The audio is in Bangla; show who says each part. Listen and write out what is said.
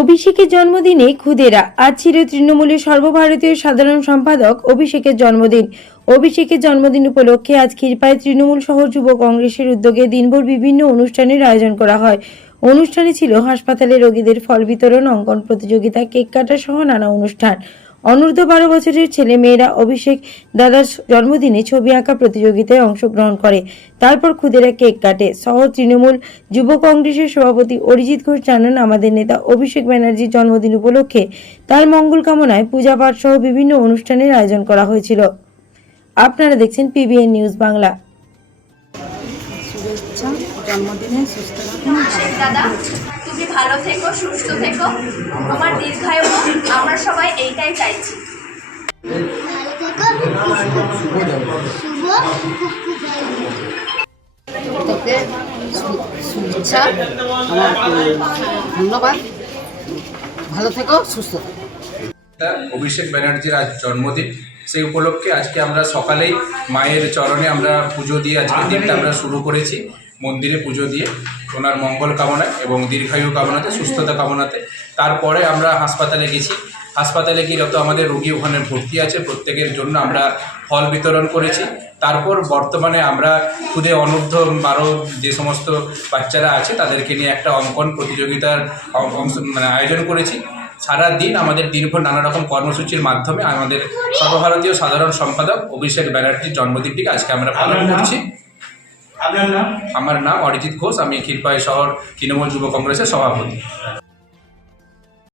Speaker 1: অভিষেকের জন্মদিনে খুদেরা আজ ছিল তৃণমূলের সর্বভারতীয় সাধারণ সম্পাদক অভিষেকের জন্মদিন। অভিষেকের জন্মদিন উপলক্ষে আজ ক্ষীরপায় তৃণমূল সহ যুব কংগ্রেসের উদ্যোগে দিনভর বিভিন্ন অনুষ্ঠানের আয়োজন করা হয়। অনুষ্ঠানে ছিল হাসপাতালে রোগীদের ফল বিতরণ, অঙ্কন প্রতিযোগিতা, কেক কাটা সহ নানা অনুষ্ঠান। অনূর্ধ্ব বারো বছরের ছেলে মেয়েরা অভিষেক দাদার জন্মদিনে ছবি আঁকা প্রতিযোগিতায় অংশগ্রহণ করে। তারপর খুদেরা কেক কাটে। সহ তৃণমূল যুব কংগ্রেসের সভাপতি অরিজিৎ ঘোষ জানান, আমাদের নেতা অভিষেক ব্যানার্জির জন্মদিন উপলক্ষে তার মঙ্গল কামনায় পূজা পাঠ সহ বিভিন্ন অনুষ্ঠানের আয়োজন করা হয়েছিল। আপনারা দেখছেন পিবিএন নিউজ বাংলা
Speaker 2: জন্মদিনে সুস্থ
Speaker 3: দাদা তুমি ভালো থেকো সুস্থ থেকো। আমার দীর্ঘায়ু হোক। আমরা সবাই এইটাই চাইছি।
Speaker 2: তোকে শুভেচ্ছা আমার ধন্যবাদ। ভালো থেকো সুস্থ থেকো।
Speaker 4: অভিষেক ব্যানার্জির আজ জন্মদিন। সেই উপলক্ষে আজকে আমরা সকালেই মায়ের চরণে আমরা পুজো দিয়ে আজকে দিনটা আমরা শুরু করেছি মন্দিরে পুজো দিয়ে। ওনার মঙ্গল কামনায় এবং দীর্ঘায়ু কামনাতে সুস্থতা কামনাতে। তারপরে আমরা হাসপাতালে গেছি। হাসপাতালে গিয়ে যত আমাদের রোগী ওখানে ভর্তি আছে প্রত্যেকের জন্য আমরা ফল বিতরণ করেছি। তারপর বর্তমানে আমরা খুদে অনূর্ধ্ব বারো যে সমস্ত বাচ্চারা আছে তাদেরকে নিয়ে একটা অঙ্কন প্রতিযোগিতার অংশ মানে আয়োজন করেছি। সারা দিন আমাদের দীর্ঘ নানা রকম কর্মসূচির মাধ্যমে আমাদের সর্বভারতীয় সাধারণ সম্পাদক অভিষেক ব্যানার্জির জন্মদিনটিকে আজকে আমরা পালন করছি। আমার নাম অরিজিৎ ঘোষ আমি ক্ষীরপাই শহর তৃণমূল যুব কংগ্রেসের সভাপতি।